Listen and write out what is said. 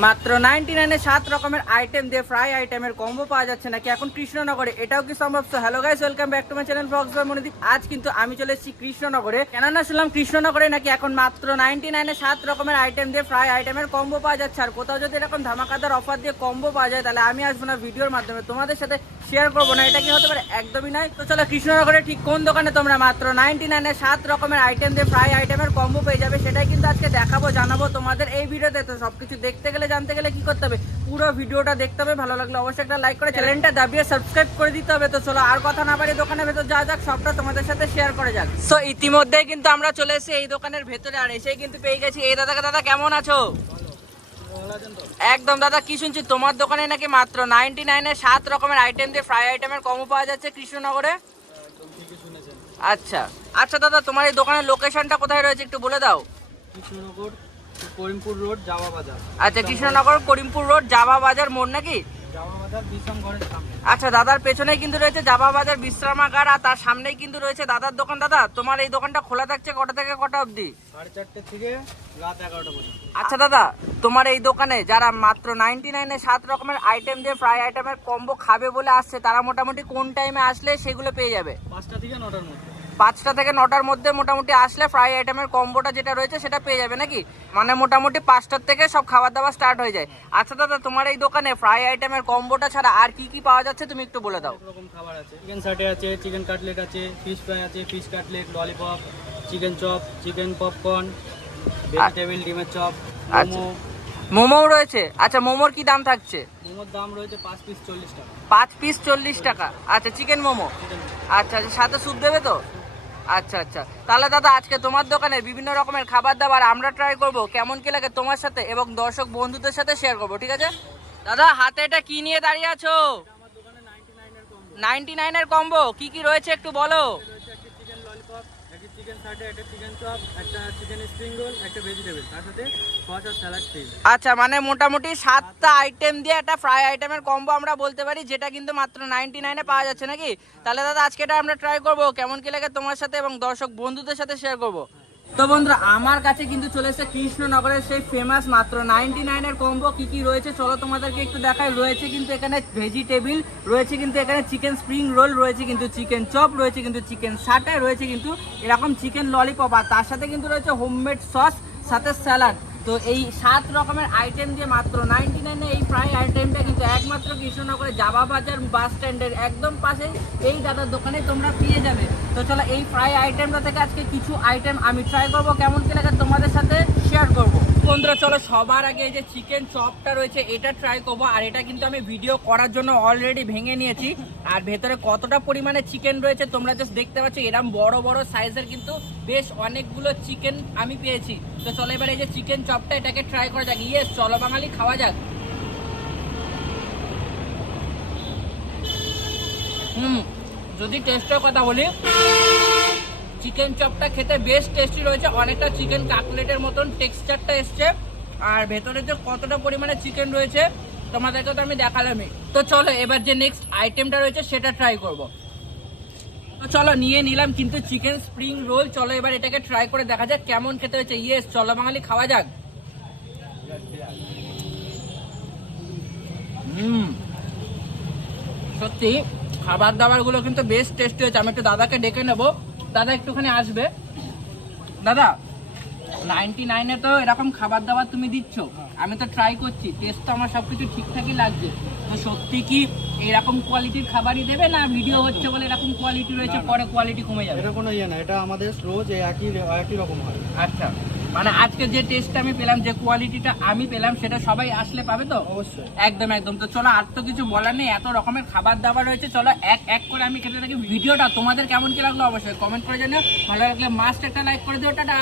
মাত্র 99 এ 7 রকমের আইটেম দিয়ে ফ্রাই আইটেমের কম্বো পাওয়া যাচ্ছে নাকি এখন কৃষ্ণনগরে, এটাও কি সম্ভব? So hello guys, welcome back to my channel Fox by Monideep. আজ কিন্তু আমি চলে এসেছি কৃষ্ণনগরে। কেননা শুনলাম কৃষ্ণনগরে নাকি এখন মাত্র 99 এ 7 রকমের আইটেম দিয়ে ফ্রাই আইটেমের কম্বো পাওয়া যাচ্ছে। আর কোথাও যদি এরকম ধামাকাদার অফার দিয়ে কম্বো পাওয়া যায় তাহলে আমি আসবো না ভিডিওর মাধ্যমে, তোমাদের সাথে শেয়ার করবো না। এটা কি হতে পারে? একদমই নয়। তো চলো কৃষ্ণনগরে ঠিক কোন দোকানে তোমরা মাত্র 99 এ 7 রকমের আইটেম দিয়ে ফ্রাই আইটেমের কম্বো পেয়ে যাবে সেটাই কিন্তু আজকে দেখাবো, জানাবো তোমাদের এই ভিডিওতে। তো সবকিছু দেখতে গেলে জানতে গেলে কি করতে হবে? পুরো ভিডিওটা দেখতে হবে। ভালো লাগলে অবশ্যই একটা লাইক করে চ্যানেলটা দাবিয়ে সাবস্ক্রাইব করে দিতে হবে। তো চলো আর কথা না বাড়িয়ে দোকানের ভেতর যাওয়া যাক, সবটা তোমাদের সাথে শেয়ার করে যাক। সো ইতিমধ্যেই কিন্তু আমরা চলে এসেছি এই দোকানের ভেতরে, আর এসেই কিন্তু পেয়ে গেছি এই দাদাকে। দাদা কেমন আছো? একদম দাদা, কি শুনছি তোমার দোকানে নাকি মাত্র 99 এ 7 রকমের আইটেম দিয়ে ফ্রাই আইটেমের কম্বো পাওয়া যাচ্ছে কৃষ্ণনগরে? আচ্ছা আচ্ছা দাদা, তোমার এই দোকানের লোকেশনটা কোথায় রয়েছে একটু বলে দাও। কৃষ্ণনগর করিমপুর রোড জামা বাজার। আচ্ছা, কৃষ্ণনগর করিমপুর রোড জামা বাজার মোড় নাকি? জামা বাজার বিশ্রাম ঘরের সামনে। আচ্ছা, দাদার পেছনেই কিন্তু রয়েছে জামা বাজার বিশ্রামাগার, আর তার সামনেই কিন্তু রয়েছে দাদার দোকান। দাদা তোমার এই দোকানটা খোলা থাকছে কটা থেকে কটা অবধি? 4:30 থেকে রাত 11টা পর্যন্ত। আচ্ছা দাদা, তোমার এই দোকানে যারা মাত্র 99 এ 7 রকমের আইটেম দিয়ে ফ্রাই আইটেমের কম্বো খাবে বলে আসছে তারা মোটামুটি কোন টাইমে আসলে সেগুলো পেয়ে যাবে? 5টা থেকে 9টার মধ্যে। 5টা থেকে 9টার মধ্যে মোটামুটি আসলে ফ্রাই আইটেমের কম্বোটা যেটা রয়েছে সেটা পেয়ে যাবে নাকি? মানে মোটামুটি 5টার থেকে সব খাবার দাবার স্টার্ট হয়ে যায়। আচ্ছা দাদা, তোমার এই দোকানে ফ্রাই আইটেমের কম্বোটা ছাড়া আর কি কি পাওয়া যাচ্ছে তুমি একটু বলে দাও। রকম খাবার আছে, চিকেন সাটে আছে, চিকেন কাটলেট আছে, ফিশ ফ্রাই আছে, fish cutlet, lollipop, chicken chop, chicken popcorn, vegetable ডিমের চপ, মোমো। মোমোও রয়েছে? আচ্ছা, মোমোর কি দাম থাকছে? মোমোর দাম রয়েছে 5 পিস 40 টাকা। 5 পিস 40 টাকা। আচ্ছা, চিকেন মোমো। আচ্ছা আচ্ছা, সাথে স্যুপ দেবে তো? আচ্ছা আচ্ছা, তাহলে দাদা আজকে তোমার দোকানে বিভিন্ন রকমের খাবার দাবার আমরা ট্রাই করব, কেমন কি লাগে তোমার সাথে এবং দর্শক বন্ধুদের সাথে শেয়ার করব, ঠিক আছে? দাদা হাতে এটা কি নিয়ে দাঁড়িয়ে আছো? 99 এর কম্বো কি কি রয়েছে একটু বলো। চিকেন ললিপপ, একটা চিকেন সাটে, একটা চিকেন চপ, একটা চিকেন স্প্রিং রোল, একটা ভেজিটেবল, তার সাথে সস আর স্যালাড ফ্রি। আচ্ছা, মানে মোটামুটি 7টা আইটেম দিয়ে একটা ফ্রাই আইটেমের কম্বো আমরা বলতে পারি, যেটা কিন্তু মাত্র 99 এ পাওয়া যাচ্ছে নাকি? তাহলে দাদা আজকে এটা আমরা ট্রাই করব, কেমন কি লাগে তোমার সাথে এবং দর্শক বন্ধুদের সাথে শেয়ার করব। তো বন্ধুরা, আমার কাছে কিন্তু চলে এসেছে কৃষ্ণনগরের সেই ফেমাস মাত্র 99 এর কম্বো। কি কি রয়েছে চলো তোমাদেরকে একটু দেখাই। রয়েছে কিন্তু এখানে ভেজিটেবিল, রয়েছে কিন্তু এখানে চিকেন স্প্রিং রোল, রয়েছে কিন্তু চিকেন চপ, রয়েছে কিন্তু চিকেন সাটে, রয়েছে কিন্তু এরকম চিকেন ললিপপ, আর তার সাথে কিন্তু রয়েছে হোমমেড সস, সাথে স্যালাড। তো এই 7 রকমের আইটেম দিয়ে মাত্র 99 এ এই ফ্রাই আইটেমটা কিন্তু একমাত্র কৃষ্ণনগরের জামা বাজার বাস স্ট্যান্ডের একদম পাশে এই দাদার দোকানে তোমরা পেয়ে যাবে। তো চলো এই ফ্রাই আইটেমটা থেকে আজকে কিছু আইটেম আমি ট্রাই করব, কেমন কি লাগে তোমাদের সাথে শেয়ার করব। বন্ধুরা চলো সবার আগে এই যে চিকেন চপটা রয়েছে এটা ট্রাই করবো, আর এটা কিন্তু আমি ভিডিও করার জন্য অলরেডি ভেঙে নিয়েছি। আর ভেতরে কতটা পরিমাণে চিকেন রয়েছে তোমরা জাস্ট দেখতে পাচ্ছ, এরকম বড় বড় সাইজের কিন্তু বেশ অনেকগুলো চিকেন আমি পেয়েছি। তো চলো এবার এই যে চিকেন চপটা এটাকে ট্রাই করা যাক। ইয়েস, চলো বাঙালি খাওয়া যাক। যদি টেস্টের কথা বলি, চিকেন চপটা খেতে বেশ টেস্টি রয়েছে, অনেকটা চিকেন কাটলেটের মতন টেক্সচারটা এসছে। আর ভেতরে যে কতটা পরিমাণে চিকেন রয়েছে তোমাদেরকে তো আমি দেখালামই। তো চলো এবার যে নেক্সট আইটেমটা রয়েছে সেটা ট্রাই করব। তো চলো নিয়ে নিলাম কিন্তু চিকেন স্প্রিং রোল, চলো এবার এটাকে ট্রাই করে দেখা যাক কেমন খেতে হয়েছে। ইয়েস, চলো বাঙালি খাওয়া যাক। সত্যি খাবার দাবার গুলো কিন্তু বেশ টেস্টি হয়েছে। আমি একটু দাদাকে ডেকে নেবো, দাদা একটুখানি আসবে। দাদা 99 এ তো এরকম খাবার দাবার তুমি দিচ্ছ, আমি তো ট্রাই করছি, টেস্ট তো আমার সবকিছু ঠিকঠাকই লাগছে। তো সত্যি কি এরকম কোয়ালিটির খাবারই দেবে, না ভিডিও হচ্ছে বলে এরকম কোয়ালিটি রয়েছে পরে কোয়ালিটি কমে যাবে? এটা কোনো ইয়ে না, এটা আমাদের রোজ একই রকম হয়। আচ্ছা, মানে আজকে যে টেস্টটা আমি পেলাম, যে কোয়ালিটিটা আমি পেলাম, সেটা সবাই আসলে পাবে তো? অবশ্যই, একদম একদম। তো চলো আর তো কিছু বলার নেই, এত রকমের খাবার দাবার রয়েছে, চলো এক এক করে আমি খেতে থাকি। ভিডিওটা তোমাদের কেমন কি লাগলো অবশ্যই কমেন্ট করে জানিও, ভালো লাগলে মাস্ট একটা লাইক করে দিও। টাটা।